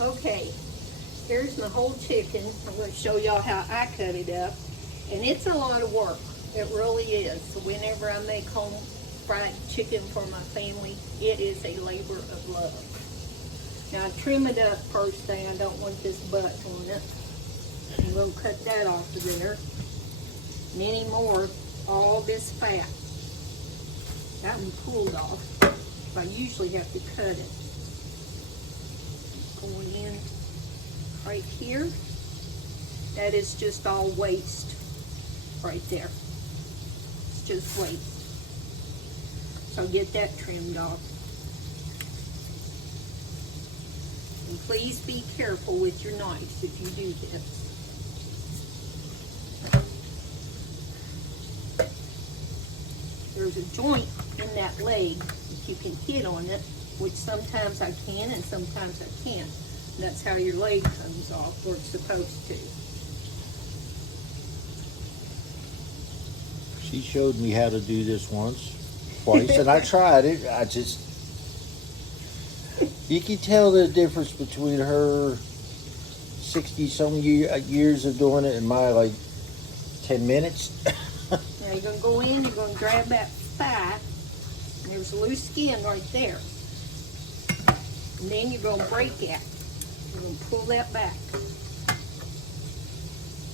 Okay, here's my whole chicken. I'm going to show y'all how I cut it up. And it's a lot of work. It really is. So whenever I make home fried chicken for my family, it is a labor of love. Now I trim it up first thing. I don't want this butt on it. I'm going to cut that off of there. And anymore, all this fat. That one pulled off. I usually have to cut it. Going in right here. That is just all waste right there. It's just waste. So get that trimmed off. And please be careful with your knives if you do this. There's a joint in that leg that you can hit on it, which sometimes I can and sometimes I can't. And that's how your leg comes off, or it's supposed to. She showed me how to do this once, twice, and I tried it. You can tell the difference between her 60-some years of doing it and my, like, 10 minutes. Now you're going to go in, you're going to grab that thigh, and there's loose skin right there. And then you're going to break that. You're going to pull that back.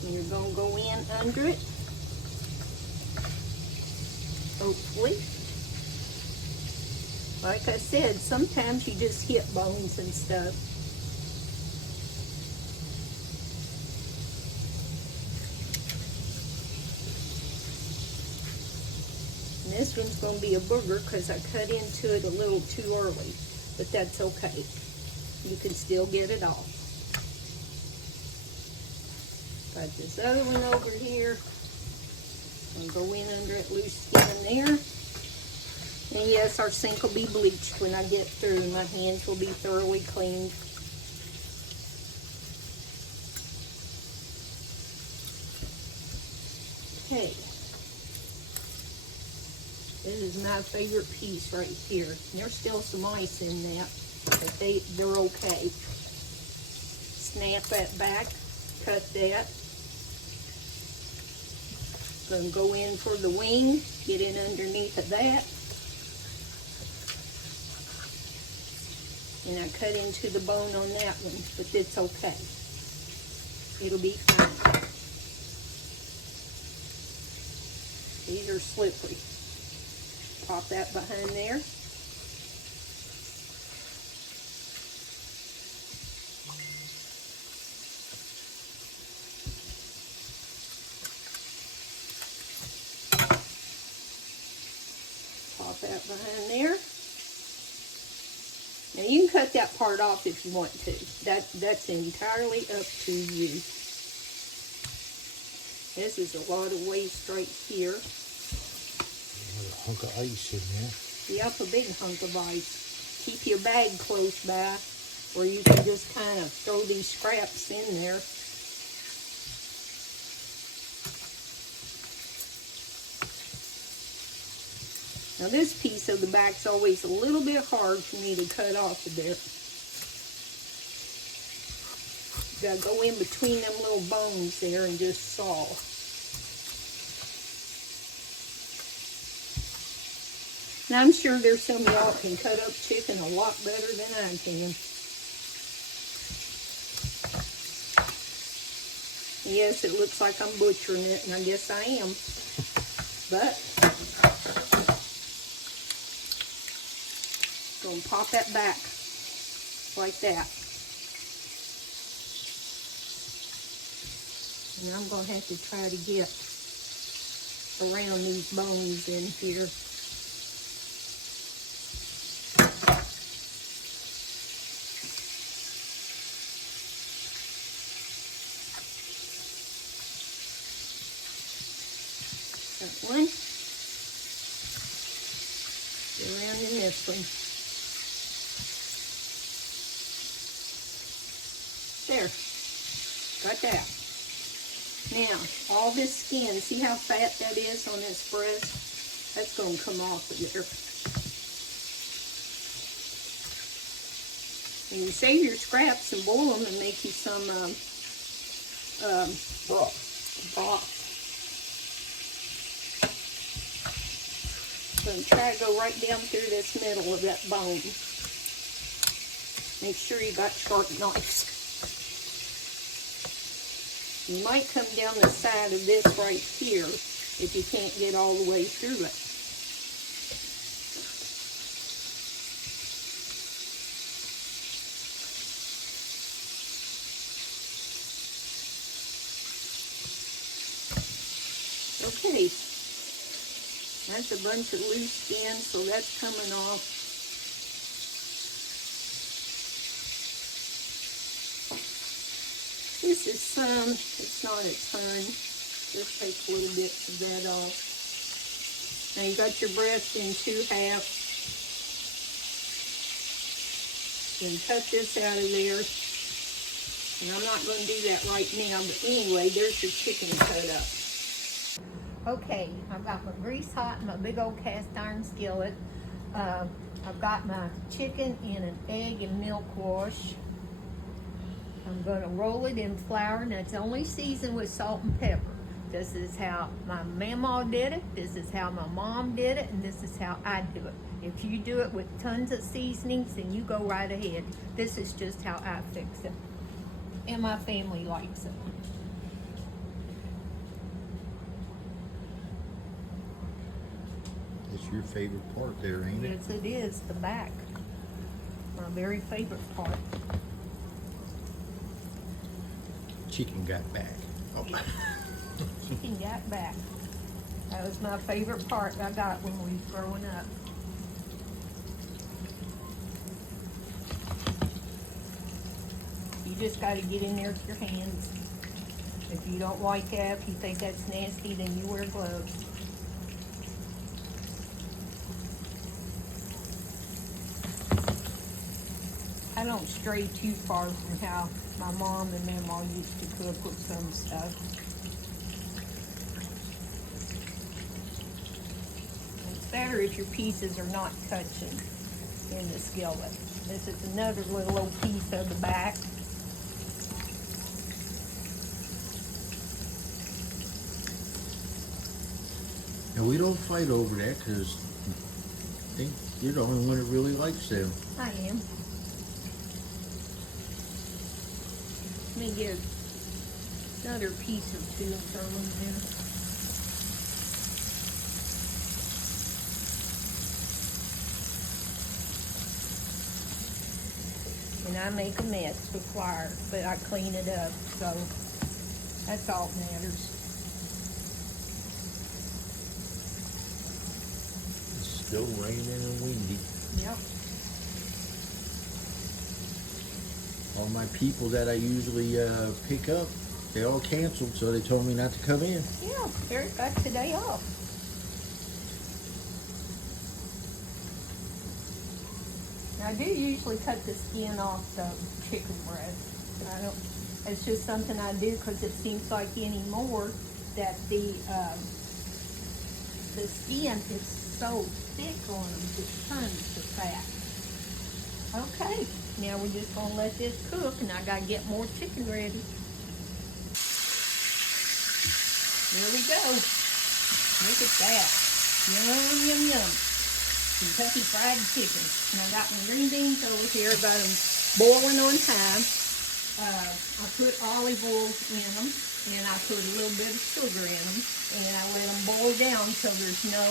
And you're going to go in under it. Hopefully. Like I said, sometimes you just hit bones and stuff. And this one's going to be a booger because I cut into it a little too early. But that's okay. You can still get it off. Got this other one over here. I'll go in under it, loose skin there. And yes, our sink will be bleached when I get through. My hands will be thoroughly cleaned. Okay. This is my favorite piece right here. There's still some ice in that, but they're okay. Snap that back, cut that. Gonna go in for the wing, get in underneath of that. And I cut into the bone on that one, but it's okay. It'll be fine. These are slippery. Pop that behind there. Pop that behind there. Now you can cut that part off if you want to. That's entirely up to you. This is a lot of waste right here. A hunk of ice in there. Yep, a big hunk of ice. Keep your bag close by, or you can just kind of throw these scraps in there. Now this piece of the back's always a little bit hard for me to cut off of there. You gotta go in between them little bones there and just saw. And I'm sure there's some of y'all can cut up chicken a lot better than I can. Yes, it looks like I'm butchering it, and I guess I am. But gonna pop that back like that. And I'm gonna have to try to get around these bones in here. That one. Get around in this one. There. Got that. Now, all this skin, see how fat that is on this breast? That's going to come off of there. And you save your scraps and boil them and make you some broth. So try to go right down through this middle of that bone. Make sure you got sharp knives. You might come down the side of this right here if you can't get all the way through it. Okay, that's a bunch of loose skin, so that's coming off. This is some, it's not a ton. Just take a little bit of that off. Now you got your breast in 2/2. Then cut this out of there. And I'm not going to do that right now, but anyway, there's your chicken cut up. Okay, I've got my grease hot in my big old cast iron skillet. I've got my chicken in an egg and milk wash. I'm going to roll it in flour, and it's only seasoned with salt and pepper. This is how my mamaw did it, this is how my mom did it, and this is how I do it. If you do it with tons of seasonings, then you go right ahead. This is just how I fix it. And my family likes it. It's your favorite part there, ain't it? Yes, it is, the back. My very favorite part. Chicken got back. Oh. Chicken got back. That was my favorite part I got when we was growing up. You just got to get in there with your hands. If you don't like that, if you think that's nasty, then you wear gloves. I don't stray too far from how my mom and Mamaw used to cook with some stuff. It's better if your pieces are not touching in the skillet. This is another little old piece of the back. Now we don't fight over that because I think you're the only one that really likes them. I am. Let me get another piece or two from them here. And I make a mess with flour, but I clean it up, so that's all that matters. It's still raining and windy. Yep. All my people that I usually pick up, they all canceled, so they told me not to come in. Yeah, Eric got today off. I do usually cut the skin off the chicken breast. I don't. It's just something I do because it seems like anymore that the skin is so thick on them, just tons of fat. Okay, now we're just gonna let this cook, and I gotta get more chicken ready. There we go. Look at that. Yum, yum, yum. Kentucky Fried Chicken. And I got my green beans over here. I got them boiling on high. I put olive oil in them, and I put a little bit of sugar in them, and I let them boil down so there's no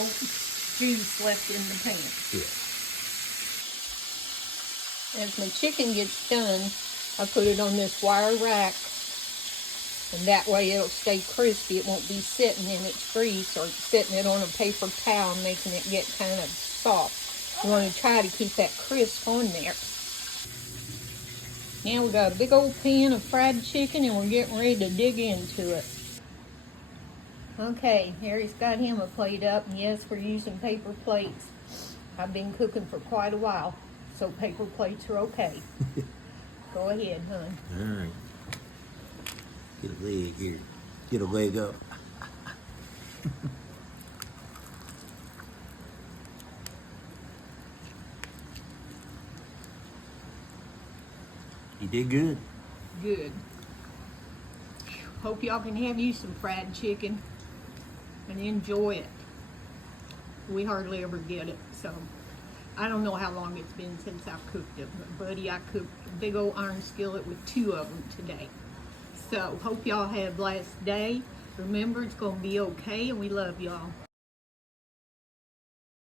juice left in the pan. Yeah. As my chicken gets done, I put it on this wire rack, and that way it'll stay crispy. It won't be sitting in its grease or sitting it on a paper towel, making it get kind of soft. You want to try to keep that crisp on there. Now we got a big old pan of fried chicken, and we're getting ready to dig into it. Okay, Harry's got him a plate up, and yes, we're using paper plates. I've been cooking for quite a while, so paper plates are okay. Go ahead, hon. All right. Get a leg here. Get a leg up. did good. Good. Hope y'all can have you some fried chicken and enjoy it. We hardly ever get it, so I don't know how long it's been since I've cooked it, but buddy, I cooked a big old iron skillet with 2 of them today. So hope y'all have a blessed day. Remember, it's gonna be okay, and we love y'all.